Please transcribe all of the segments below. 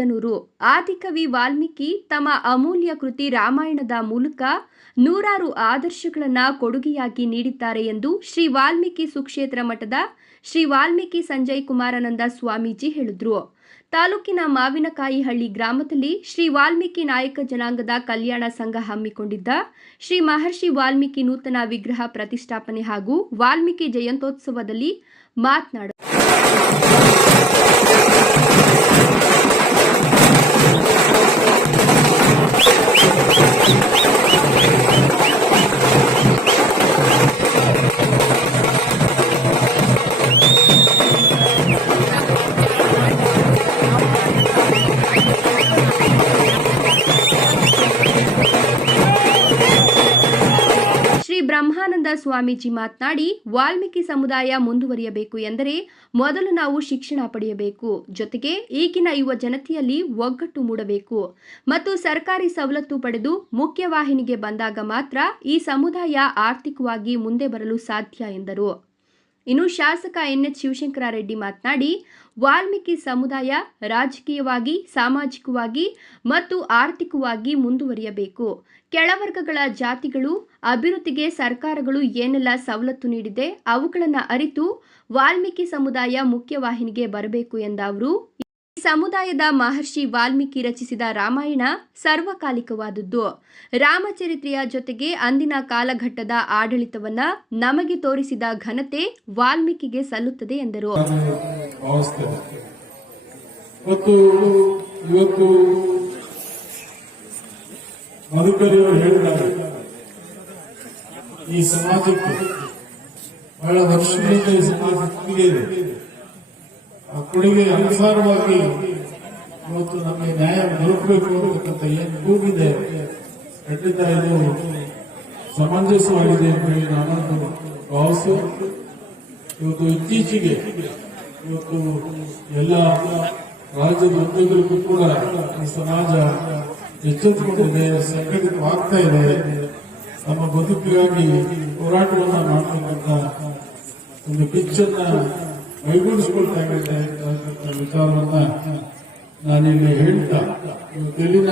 ಸಿಂಧನೂರು ಆದಿಕವಿ ವಾಲ್ಮೀಕಿ ತಮ್ಮ ಅಮೂಲ್ಯ ಕೃತಿ ರಾಮಾಯಣದ ಮೂಲಕ ನೂರಾರು ಆದರ್ಶಗಳನ್ನು ಕೊಡುಗೆಯಾಗಿ ನೀಡಿದ್ದಾರೆ ಎಂದು ಶ್ರೀ ವಾಲ್ಮೀಕಿ ಸುಕ್ಷೇತ್ರ ಮಠದ ಶ್ರೀ ವಾಲ್ಮೀಕಿ ಸಂಜಯ್ ಕುಮಾರಾನಂದ ಸ್ವಾಮೀಜಿ ಹೇಳಿದರು. ತಾಲೂಕಿನ ಮಾವಿನಕಾಯಿಹಳ್ಳಿ ಗ್ರಾಮದಲ್ಲಿ ಶ್ರೀ ವಾಲ್ಮೀಕಿ ನಾಯಕ ಜನಾಂಗದ ಕಲ್ಯಾಣ ಸಂಘ ಹಮ್ಮಿಕೊಂಡಿದ್ದ ಶ್ರೀ ಮಹರ್ಷಿ ವಾಲ್ಮೀಕಿ ನೂತನ ವಿಗ್ರಹ ಪ್ರತಿಷ್ಠಾಪನೆ ಹಾಗೂ ವಾಲ್ಮೀಕಿ ಜಯಂತ್ಯೋತ್ಸವದಲ್ಲಿ ಮಾತನಾಡ ಸ್ವಾಮೀಜಿ ಮಾತನಾಡಿ, ವಾಲ್ಮೀಕಿ ಸಮುದಾಯ ಮುಂದುವರಿಯಬೇಕು ಎಂದರೆ ಮೊದಲು ನಾವು ಶಿಕ್ಷಣ ಪಡೆಯಬೇಕು. ಜೊತೆಗೆ ಈಗಿನ ಯುವ ಜನತೆಯಲ್ಲಿ ಒಗ್ಗಟ್ಟು ಮೂಡಬೇಕು. ಮತ್ತು ಸರ್ಕಾರಿ ಸವಲತ್ತು ಪಡೆದು ಮುಖ್ಯವಾಹಿನಿಗೆ ಬಂದಾಗ ಮಾತ್ರ ಈ ಸಮುದಾಯ ಆರ್ಥಿಕವಾಗಿ ಮುಂದೆ ಬರಲು ಸಾಧ್ಯ ಎಂದರು. ಇನ್ನು ಶಾಸಕ ಎನ್ ಎನ್ಎಚ್ ಶಿವಶಂಕರಾರೆಡ್ಡಿ ಮಾತನಾಡಿ, ವಾಲ್ಮೀಕಿ ಸಮುದಾಯ ರಾಜಕೀಯವಾಗಿ, ಸಾಮಾಜಿಕವಾಗಿ ಮತ್ತು ಆರ್ಥಿಕವಾಗಿ ಮುಂದುವರಿಯಬೇಕು. ಕೆಳವರ್ಗಗಳ ಜಾತಿಗಳು, ಅಭಿವೃದ್ಧಿಗೆ ಸರ್ಕಾರಗಳು ಏನೆಲ್ಲ ಸವಲತ್ತು ನೀಡಿದೆ ಅವುಗಳನ್ನು ಅರಿತು ವಾಲ್ಮೀಕಿ ಸಮುದಾಯ ಮುಖ್ಯವಾಹಿನಿಗೆ ಬರಬೇಕು ಎಂದ ಅವರು ಸಮುದಾಯದ ಮಹರ್ಷಿ ವಾಲ್ಮೀಕಿ ರಚಿಸಿದ ರಾಮಾಯಣ ಸರ್ವಕಾಲಿಕವಾದದ್ದು. ರಾಮಚರಿತ್ರೆಯ ಜೊತೆಗೆ ಅಂದಿನ ಕಾಲಘಟ್ಟದ ಆಡಳಿತವನ್ನ ನಮಗೆ ತೋರಿಸಿದ ಘನತೆ ವಾಲ್ಮೀಕಿಗೆ ಸಲ್ಲುತ್ತದೆ ಎಂದರು. ಈ ಸಮಾಜಕ್ಕೆ ಬಹಳ ವರ್ಷಗಳಿಂದ ಕೊಡುಗೆ ಅನುಸಾರವಾಗಿ ಇವತ್ತು ನಮಗೆ ನ್ಯಾಯ ದೊರಕಬೇಕು ಅಂತಕ್ಕಂಥ ಏನು ಕೂಗಿದೆ, ಖಂಡಿತ ಇದು ಸಮಂಜಸವಾಗಿದೆ ಅಂತ ಹೇಳಿ ನಾನೊಂದು ಭಾವಿಸು ಇವತ್ತು ಇತ್ತೀಚೆಗೆ ಇವತ್ತು ಎಲ್ಲ ರಾಜ್ಯದ ಉದ್ಯೋಗಿಗಳಿಗೂ ಕೂಡ ಈ ಸಮಾಜ ಎಚ್ಚೆತ್ತುಕೊಂಡಿದೆ, ಸಂಘಟಿತವಾಗ್ತಾ ಇದೆ. ನಮ್ಮ ಬದುಕಿಗಾಗಿ ಹೋರಾಟವನ್ನು ಮಾಡ್ತಕ್ಕಂಥ ಒಂದು ಪಿಚ್ಚನ್ನ ಮೈಗೂಡಿಸಿಕೊಳ್ತಾ ಇದೆ ವಿಚಾರವನ್ನ ನಾನಿಲ್ಲಿ ಹೇಳ್ತಾ ಇವತ್ತೆಲ್ಲಿನ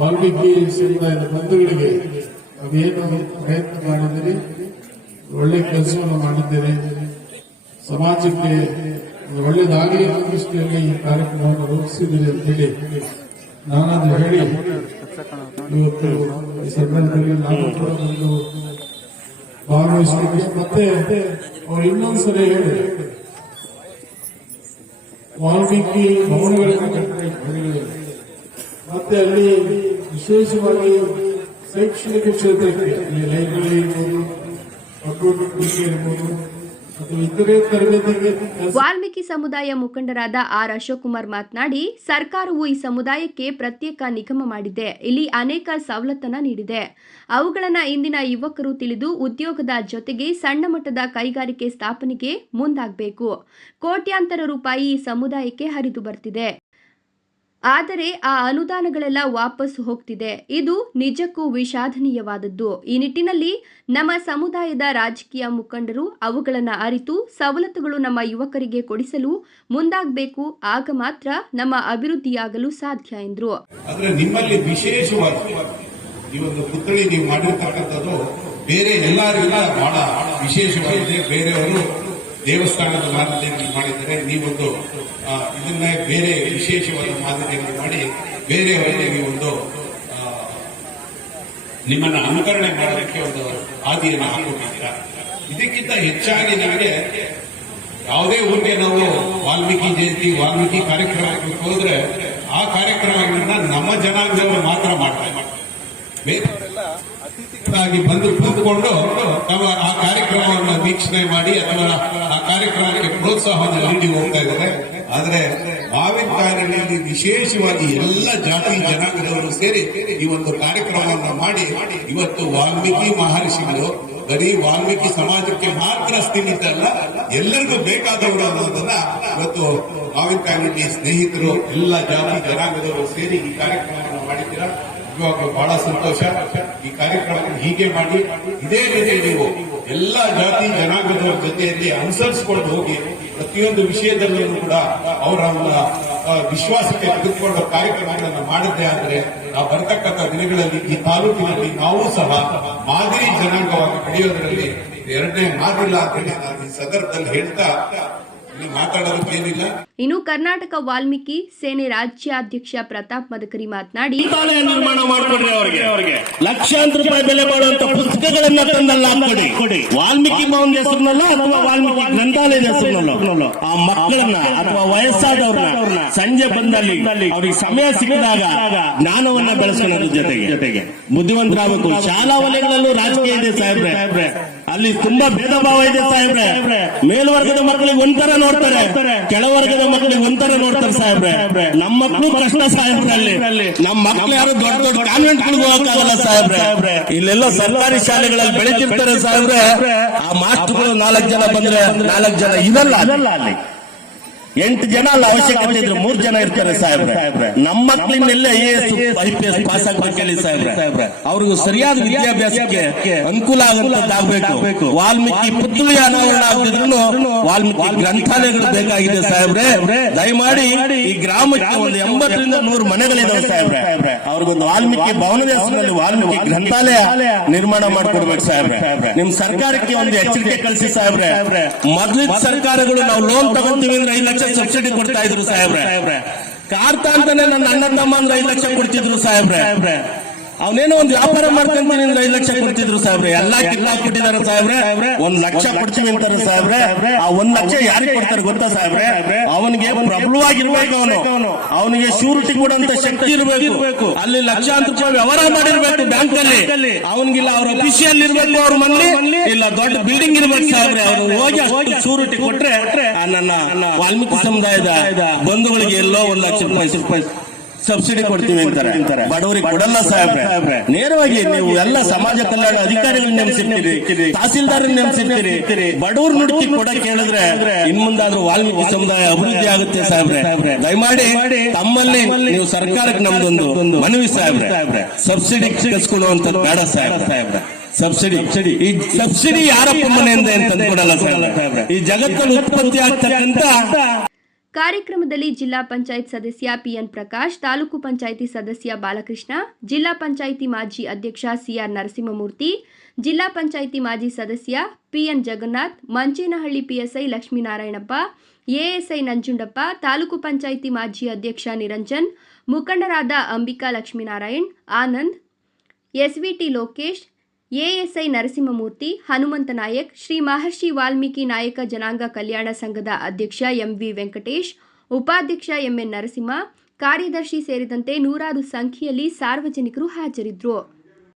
ವಾಲ್ಮೀಕಿ ಸಮುದಾಯದ ಬಂಧುಗಳಿಗೆ ಅದೇನು ಪ್ರಯತ್ನ ಮಾಡಿದ್ದೀರಿ? ಒಳ್ಳೆ ಕೆಲಸವನ್ನು ಮಾಡಿದ್ದೀರಿ. ಸಮಾಜಕ್ಕೆ ಒಳ್ಳೆಯದಾಗಲಿ ದೃಷ್ಟಿಯಲ್ಲಿ ಈ ಕಾರ್ಯಕ್ರಮವನ್ನು ರೂಪಿಸಿದ್ದೀರಿ ಅಂತ ಹೇಳಿ ನಾನದು ಹೇಳಿ, ಇವತ್ತು ಈ ಸಂದರ್ಭದಲ್ಲಿ ನಾನು ಕೂಡ ಒಂದು ಭಾಗವಹಿಸಲಿಕ್ಕೆ ಮತ್ತೆ ಅವ್ರು ಇನ್ನೊಂದ್ಸರಿ ಹೇಳಿ ವಾಲ್ಮೀಕಿ ಭವನಗಳನ್ನು ಕಟ್ಟಬೇಕು ಹಳ್ಳಿಗಳಲ್ಲಿ. ಮತ್ತೆ ಅಲ್ಲಿ ವಿಶೇಷವಾಗಿ ಶೈಕ್ಷಣಿಕ ಕ್ಷೇತ್ರಕ್ಕೆ ಲೈಬ್ರರಿ ಇರ್ಬೋದು ಕಂಪ್ಯೂಟರ್ ಇರ್ಬೋದು ವಾಲ್ಮೀಕಿ ಸಮುದಾಯ ಮುಖಂಡರಾದ ಆರ್ ಅಶೋಕ್ ಕುಮಾರ್ ಮಾತನಾಡಿ, ಸರ್ಕಾರವು ಈ ಸಮುದಾಯಕ್ಕೆ ಪ್ರತ್ಯೇಕ ನಿಗಮ ಮಾಡಿದೆ. ಇಲ್ಲಿ ಅನೇಕ ಸವಲತ್ತನ್ನ ನೀಡಿದೆ. ಅವುಗಳನ್ನು ಇಂದಿನ ಯುವಕರು ತಿಳಿದು ಉದ್ಯೋಗದ ಜೊತೆಗೆ ಸಣ್ಣ ಮಟ್ಟದ ಕೈಗಾರಿಕೆ ಸ್ಥಾಪನೆಗೆ ಮುಂದಾಗಬೇಕು. ಕೋಟ್ಯಾಂತರ ರೂಪಾಯಿ ಈ ಸಮುದಾಯಕ್ಕೆ ಹರಿದು ಬರ್ತಿದೆ. ಆದರೆ ಆ ಅನುದಾನಗಳೆಲ್ಲ ವಾಪಸ್ ಹೋಗ್ತಿದೆ. ಇದು ನಿಜಕ್ಕೂ ವಿಷಾದನೀಯವಾದದ್ದು. ಈ ನಿಟ್ಟಿನಲ್ಲಿ ನಮ್ಮ ಸಮುದಾಯದ ರಾಜಕೀಯ ಮುಖಂಡರು ಅವುಗಳನ್ನು ಅರಿತು ಸವಲತ್ತುಗಳು ನಮ್ಮ ಯುವಕರಿಗೆ ಕೊಡಿಸಲು ಮುಂದಾಗಬೇಕು. ಆಗ ಮಾತ್ರ ನಮ್ಮ ಅಭಿವೃದ್ಧಿಯಾಗಲು ಸಾಧ್ಯ ಎಂದರು. ನಿಮ್ಮಲ್ಲಿ ವಿಶೇಷವಾಗಿ ಬೇರೆ ಎಲ್ಲರಿಗಿಂತ ಬಹಳ ವಿಶೇಷವಾಗಿದೆ. ಬೇರೆಯವರು ದೇವಸ್ಥಾನದ ಮಾದರಿಯಲ್ಲಿ ಮಾಡಿದರೆ ನೀವೊಂದು ಇದನ್ನ ಬೇರೆ ವಿಶೇಷವಾದ ಮಾದರಿಯಲ್ಲಿ ಮಾಡಿ ಬೇರೆಯವರಿಗೆ ನೀವೊಂದು ನಿಮ್ಮನ್ನ ಅನುಕರಣೆ ಮಾಡೋದಕ್ಕೆ ಒಂದು ಹಾದಿಯನ್ನು ಹಾಕೊಂಡಿದ್ದೀರಾ ಇದಕ್ಕಿಂತ ಹೆಚ್ಚಾಗಿ ನನಗೆ ಯಾವುದೇ ಊರಿಗೆ ನಾವು ವಾಲ್ಮೀಕಿ ಜಯಂತಿ, ವಾಲ್ಮೀಕಿ ಕಾರ್ಯಕ್ರಮಕ್ಕೆ ಹೋದ್ರೆ ಆ ಕಾರ್ಯಕ್ರಮಗಳನ್ನ ನಮ್ಮ ಜನಾಂಗದವರು ಮಾತ್ರ ಮಾಡ್ತಾರೆ ಬೇರೆಯವರೆಲ್ಲ ಅತಿಥಿಗಳಾಗಿ ಬಂದು ಕೂತ್ಕೊಂಡು ನಮ್ಮ ಆ ಕಾರ್ಯಕ್ರಮವನ್ನು ವೀಕ್ಷಣೆ ಮಾಡಿ ಅಥವಾ ಆ ಕಾರ್ಯಕ್ರಮಕ್ಕೆ ಪ್ರೋತ್ಸಾಹವನ್ನು ನೀಡಿ ಹೋಗ್ತಾ ಇದ್ದಾರೆ. ಆದರೆ ಮಾವಿನ ಕಾಯಿಲೆಯಲ್ಲಿ ವಿಶೇಷವಾಗಿ ಎಲ್ಲ ಜಾತಿ ಜನಾಂಗದವರು ಸೇರಿ ಈ ಒಂದು ಕಾರ್ಯಕ್ರಮವನ್ನು ಮಾಡಿ ಇವತ್ತು ವಾಲ್ಮೀಕಿ ಮಹರ್ಷಿಗಳು ಬರೀ ವಾಲ್ಮೀಕಿ ಸಮಾಜಕ್ಕೆ ಮಾತ್ರ ಸೀಮಿತ ಅಲ್ಲ ಎಲ್ಲರಿಗೂ ಬೇಕಾದವರು ಅನ್ನೋದನ್ನ ಇವತ್ತು ಮಾವಿನ ಕಾಯಿಲೆ ಸ್ನೇಹಿತರು, ಎಲ್ಲ ಜಾತಿ ಜನಾಂಗದವರು ಸೇರಿ ಈ ಮಾಡಿದ್ದೀರಾ ನಿಜವಾಗ್ಲೂ ಬಹಳ ಸಂತೋಷ. ಈ ಕಾರ್ಯಕ್ರಮ ಹೀಗೆ ಮಾಡಿ, ಇದೇ ರೀತಿ ನೀವು ಎಲ್ಲಾ ಜಾತಿ ಜನಾಂಗದವರ ಜೊತೆಯಲ್ಲಿ ಅನುಸರಿಸಿಕೊಂಡು ಹೋಗಿ ಪ್ರತಿಯೊಂದು ವಿಷಯದಲ್ಲೂ ಕೂಡ ಅವರ ವಿಶ್ವಾಸಕ್ಕೆ ತೆಗೆದುಕೊಂಡ ಕಾರ್ಯಕ್ರಮಗಳನ್ನು ಮಾಡಿದ್ದೆ ಆದರೆ ನಾವು ಬರತಕ್ಕಂಥ ದಿನಗಳಲ್ಲಿ ಈ ತಾಲೂಕಿನಲ್ಲಿ ನಾವು ಸಹ ಮಾದರಿ ಜನಾಂಗವಾಗಿ ಬೆಳೆಯೋದರಲ್ಲಿ ಎರಡನೇ ಮಾದಿಲ್ಲ ಅಂತ ಹೇಳಿ ನಾನು ಈ ಸಂದರ್ಭದಲ್ಲಿ ಹೇಳ್ತಾ ಇನ್ನು ಕರ್ನಾಟಕ ವಾಲ್ಮೀಕಿ ಸೇನೆ ರಾಜ್ಯಾಧ್ಯಕ್ಷ ಪ್ರತಾಪ್ ಮದಕರಿ ಮಾತನಾಡಿ ನಿರ್ಮಾಣ ಮಾಡಿಕೊಡ್ರಿ ಅವರಿಗೆ. ಅವರಿಗೆ. ಲಕ್ಷಾಂತರ ರೂಪಾಯಿ ಬೆಲೆ ಬಾಳುವಂತ ಪುಸ್ತಕಗಳನ್ನ ತಂದಲ್ಲ ಕೊಡಿ ಕೊಡಿ ವಾಲ್ಮೀಕಿ ಭವನ ಹೆಸರಿನಲ್ಲ ಅಥವಾ ವಾಲ್ಮೀಕಿ ಗ್ರಂಥಾಲಯದ ಹೆಸರಿನಲ್ಲ? ಆ ಮಕ್ಕಳನ್ನ ಅಥವಾ ವಯಸ್ಸಾದವ್ರನ್ನ ಸಂಜೆ ಬಂದಲ್ಲಿ ಅವ್ರಿಗೆ ಸಮಯ ಸಿಕ್ಕಿದಾಗ ಜ್ಞಾನವನ್ನ ಬೆಳೆಸ್ಕೊಳ್ಳೋದ್ರ ಜೊತೆಗೆ. ಜೊತೆಗೆ. ಬುದ್ಧಿವಂತರಾಗಬೇಕು. ಶಾಲಾ ವಲಯಗಳಲ್ಲೂ ರಾಜಕೀಯ ಇದೆ ಸಾಹೇಬ್ರೆ. ಅಲ್ಲಿ ತುಂಬಾ ಭೇದ ಭಾವ ಇದೆ ಸಾಹೇಬ್ರೆ. ಮೇಲ್ವರ್ಗದ ಮಕ್ಕಳಿಗೆ ಒಂಥರ ನೋಡ್ತಾರೆ. ಕೆಳವರ್ಗದ ಮಕ್ಕಳಿಗೆ ಒಂಥರ ನೋಡ್ತಾರೆ ಸಾಹೇಬ್ರೆ. ನಮ್ಮ ಮಕ್ಕಳು ಕಷ್ಟ ಸಾಹೇಬ್ರೆ ಅಲ್ಲಿ. ನಮ್ಮ ಮಕ್ಕಳು ಯಾರು ದೊಡ್ಡ ದೊಡ್ಡ ಕಾನ್ವೆಂಟ್ ಹೋಗಕ್ಕಾಗಲ್ಲ ಸಾಹೇಬ್ರೆ. ಇಲ್ಲೆಲ್ಲ ಸರ್ಕಾರಿ ಶಾಲೆಗಳಲ್ಲಿ ಬೆಳಿತಿರ್ತಾರೆ ಸಾಹೇಬ್ರೆ. ಆ ಮಾಸ್ಟರ್ಗಳು ನಾಲ್ಕು ಜನ ಬಂದ್ರೆ ನಾಲ್ಕು ಜನ ಇದಲ್ಲ ಅಲ್ಲಿ. ಎಂಟು ಜನ ಅಲ್ಲ ಅವಶ್ಯಕತೆ ಇದ್ರೆ ಮೂರ್ ಜನ ಇರ್ತಾರೆ ಸಾಹೇಬ್ ನಮ್ಮ ಮಕ್ಕಳಿಂದ ಐ ಪಿ ಎಸ್ ಪಾಸ್ ಆಗ್ಬೇಕು ಹೇಳಿ ಸರಿಯಾದ ವಿದ್ಯಾಭ್ಯಾಸಕ್ಕೆ ಅನುಕೂಲ ಆಗುವಂತದ್ದಾಗಬೇಕು ವಾಲ್ಮೀಕಿ ಪುತ್ಳಿ ಅನಾವರಣ ಆಗ್ತಿದ್ರು ವಾಲ್ಮೀಕಿ ಗ್ರಂಥಾಲಯಗಳು ಬೇಕಾಗಿದೆ ಸಾಹೇಬ್ರೆ. ದಯಮಾಡಿ ಈ ಗ್ರಾಮಕ್ಕೆ ಒಂದು ಎಂಬತ್ತರಿಂದ ನೂರು ಮನೆಗಳಿದಾವೆ ಸಾಹೇಬ್ರೆ. ಅವ್ರಿಗೊಂದು ವಾಲ್ಮೀಕಿ ಭವನದ ಹೆಸರಿನಲ್ಲಿ ವಾಲ್ಮೀಕಿ ಗ್ರಂಥಾಲಯ ನಿರ್ಮಾಣ ಮಾಡ್ಕೊಡ್ಬೇಕು ಸಾಹೇಬ್ರೆ. ನಿಮ್ ಸರ್ಕಾರಕ್ಕೆ ಒಂದು ಎಚ್ಚರಿಕೆ ಕಳಿಸಿ ಸಾಹೇಬ್ರೆ. ಮೊದಲಿನ ಸರ್ಕಾರಗಳು ನಾವು ಲೋನ್ ತಗೊಂತೀವಿ ಅಂದ್ರೆ ಐದು ಲಕ್ಷ ಸಬ್ಸಿಡಿ ಕೊಡ್ತಾ ಇದ್ರು ಸಾಹೇಬ್ರೆ. ಕಾರ್ತಾ ಅಂತಾನೆ ನನ್ನ ಅಣ್ಣ ತಮ್ಮ ಅಂದ್ರೆ ಐದು ಲಕ್ಷ ಕೊಡ್ತಿದ್ರು ಸಾಹೇಬ್ರೆ. ಅವನೇನೋ ಒಂದು ವ್ಯಾಪಾರ ಮಾಡ್ಕೊಂತೀನಿ ಅಂದ್ರೆ ಐದು ಲಕ್ಷ ಕೊಡ್ತಿದ್ರು ಸಾಹೇಬ್ರೆ. ಎಲ್ಲಾ ಕಿತ್ತಾಕ್ಬಿಟ್ಟಿದಾರೆ ಸಾಹೇಬ್ರೆ. ಒಂದ್ ಲಕ್ಷ ಕೊಡ್ತೀವಿ ಅಂತಾರೆ ಸಾಹೇಬ್ರೆ. ಆ ಒಂದ್ ಲಕ್ಷ ಯಾರಿಗೆ ಕೊಡ್ತಾರೆ ಗೊತ್ತಾ ಸಾಹೇಬ್ರೆ? ಅವನಿಗೆ ಪ್ರಬಲವಾಗಿರ್ಬೇಕು ಅವನು. ಅವನಿಗೆ ಶೂರಿಟಿ ಕೊಡುವಂತ ಶಕ್ತಿ ಇರಬೇಕು. ಅಲ್ಲಿ ಲಕ್ಷಾಂತರ ರೂಪಾಯಿ ವ್ಯವಹಾರ ಮಾಡಿರ್ಬೇಕು ಬ್ಯಾಂಕ್ ಅಲ್ಲಿ ಅವನಿಗಿಲ್ಲ, ಅವ್ರ ಅಫಿಷಿಯಲ್ ಇರ್ಬೇಕು ಅವ್ರ ಮನೆ ಇಲ್ಲ, ದೊಡ್ಡ ಬಿಲ್ಡಿಂಗ್ ಇರ್ಬೇಕು ಸಾಹೇಬ್ರೆ. ಅವ್ರು ಹೋಗಿ ಅಷ್ಟು ಶೂರಿಟಿ ಕೊಟ್ರೆ ನನ್ನ ವಾಲ್ಮೀಕಿ ಸಮುದಾಯದ ಬಂಧುಗಳಿಗೆ ಎಲ್ಲೋ ಒಂದ್ ಲಕ್ಷ ರೂಪಾಯಿ ಸಬ್ಸಿಡಿ ಕೊಡ್ತೀವಿ ಅಂತಾರೆ. ಬಡವರಿಗೆ ಕೊಡಲ್ಲ ಸಾಹೇಬ್ರೆ. ನೇರವಾಗಿ ನೀವು ಎಲ್ಲ ಸಮಾಜ ಕಲ್ಯಾಣ ಅಧಿಕಾರಿಗಳನ್ನ ನೇಮಿಸಿರ್ತೀರಿ ತಹಸೀಲ್ದಾರ್ ನೇಮಿಸಿರ್ತೀರಿ. ಬಡವ್ರ ನುಡುಕಿ ಕೊಡಕ್ ಹೇಳಿದ್ರೆ ಇನ್ ಮುಂದಾದ್ರೂ ವಾಲ್ಮೀಕಿ ಸಮುದಾಯ ಅಭಿವೃದ್ಧಿ ಆಗುತ್ತೆ ಸಾಹೇಬ್ರೆ. ದಯಮಾಡಿ ತಮ್ಮಲ್ಲಿ ನೀವು ಸರ್ಕಾರಕ್ಕೆ ನಮ್ದೊಂದು ಮನವಿ ಸಾಹೇಬ್ರೆ. ಸಬ್ಸಿಡಿ ಕಳಿಸ್ಕೊಳ್ಳುವಂತ ಬೇಡ ಸಾಹೇಬ್ರೆ. ಸಬ್ಸಿಡಿ. ಈ ಸಬ್ಸಿಡಿ ಯಾರಪ್ಪ ಮನೆಯಿಂದ ಅಂತ ಕೊಡಲ್ಲ ಸಾಹೇಬ್ರೆ. ಈ ಜಗತ್ತಲ್ಲಿ ಉತ್ಪತ್ತಿ ಆಗ್ತಕ್ಕಂತ ಕಾರ್ಯಕ್ರಮದಲ್ಲಿ ಜಿಲ್ಲಾ ಪಂಚಾಯತ್ ಸದಸ್ಯ ಪಿಎನ್ ಪ್ರಕಾಶ್, ತಾಲೂಕು ಪಂಚಾಯಿತಿ ಸದಸ್ಯ ಬಾಲಕೃಷ್ಣ, ಜಿಲ್ಲಾ ಪಂಚಾಯಿತಿ ಮಾಜಿ ಅಧ್ಯಕ್ಷ ಸಿಆರ್ ನರಸಿಂಹಮೂರ್ತಿ, ಜಿಲ್ಲಾ ಪಂಚಾಯಿತಿ ಮಾಜಿ ಸದಸ್ಯ PN Jagannath, Manchenahalli PSI Lakshminarayanappa, ASI Nanjundappa, taluk panchayat ಮಾಜಿ ಅಧ್ಯಕ್ಷ ನಿರಂಜನ್, ಮುಖಂಡರಾದ ಅಂಬಿಕಾ ಲಕ್ಷ್ಮೀನಾರಾಯಣ್, ಆನಂದ್, ಎಸ್ವಿಟಿ ಲೋಕೇಶ್ ಎಎಸ್ಐ ನರಸಿಂಹಮೂರ್ತಿ, ಹನುಮಂತ ನಾಯಕ್, ಶ್ರೀ ಮಹರ್ಷಿ ವಾಲ್ಮೀಕಿ ನಾಯಕ ಜನಾಂಗ ಕಲ್ಯಾಣ ಸಂಘದ ಅಧ್ಯಕ್ಷ ಎಂವಿ ವೆಂಕಟೇಶ್, ಉಪಾಧ್ಯಕ್ಷ ಎಂಎನ್ ನರಸಿಂಹ, ಕಾರ್ಯದರ್ಶಿ ಸೇರಿದಂತೆ ನೂರಾರು ಸಂಖ್ಯೆಯಲ್ಲಿ ಸಾರ್ವಜನಿಕರು ಹಾಜರಿದ್ದರು